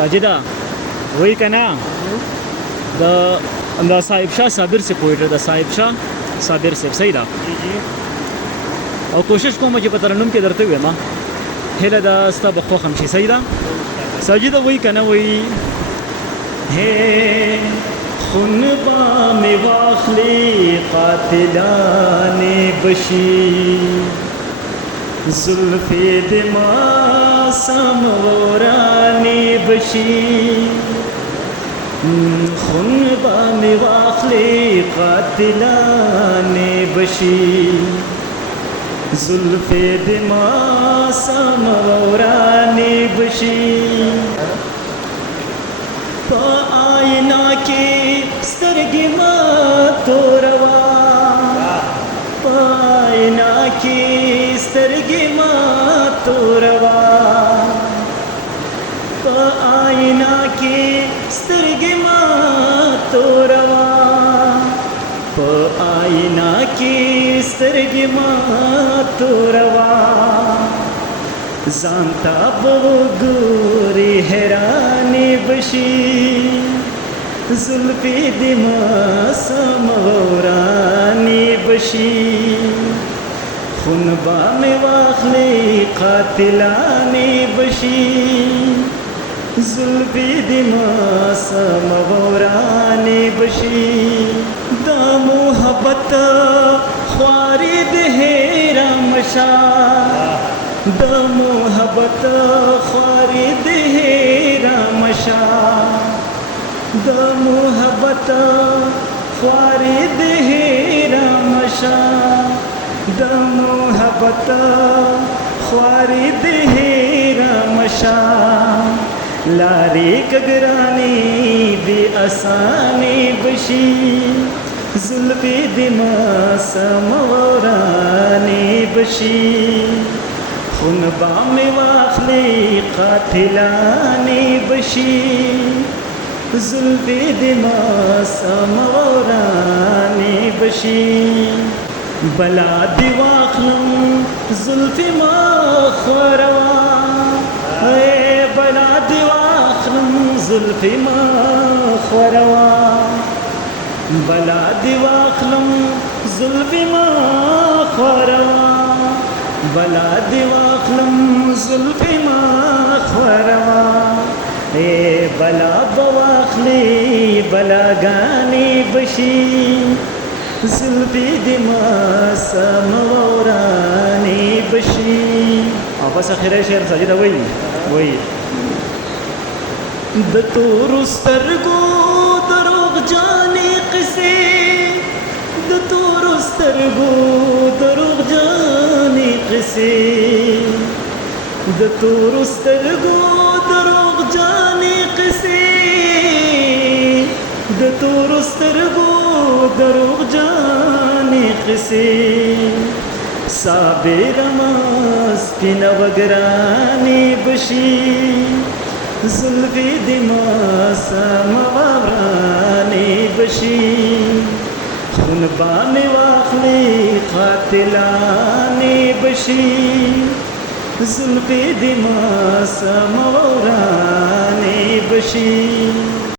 ساجده وای کنه د صاحب شاه صابر سے پوئټر د صاحب شاه صابر سے صحیح ده او کوشش کوم چې په ترنم کې درته وایم هله دا ستا بخو هم شي صحیح ده ساجده وای کنه وای ہے خون با می واخلی قاتلان بشی زلف دما سمورانی بشی خون با می واخلی قاتلان بشی زلف دما سمورانی بشی پا آئینہ کی سترگی ما تو روا پا آئینہ کی سترگی ما تو روا پا آئینہ کی سترگی ما تو روا پا آئینہ کی سترگی ما تو روا زانتا بغوری حیرانی بشی زلفی دما سمورانی بشی خون با می واخلی قاتلانی بشی زلفی دما سمورانی بشی دا محبت خواری دهیرا مشا د محبت خارد هیرا مشا د محبت خارد هیرا مشا د محبت خارد هیرا مشا لاری کگرانی بی آسانی بشی زلفی دما سمورانی بشی خون با می واخلی قاتلانی بشی زلفی دما سمورانی بشی بلا دی واخلم زلفی ما خوروا بلا دی واخلم زلفی ما خوروا بلا دی واخلم زلفی ما خوروا بلا دی واخلم زلفی ما خوروا بلا بواخلی بلا گانی بشی زلفی دما سمورانی بشی او بس اخیره شعر ساجده وی د تورو سترګو دروغ جانی قصې د تورو سترګو دروغ جانی قصې د تورو سترګو دروغ جانی قصې د تورو سترګو دروغ جانی قصې صابر ما سپین وګرانی بشي زلفی دما سمورانی بشی خون بانی واخلی قاتلانی بشی زلفی دما سمورانی بشی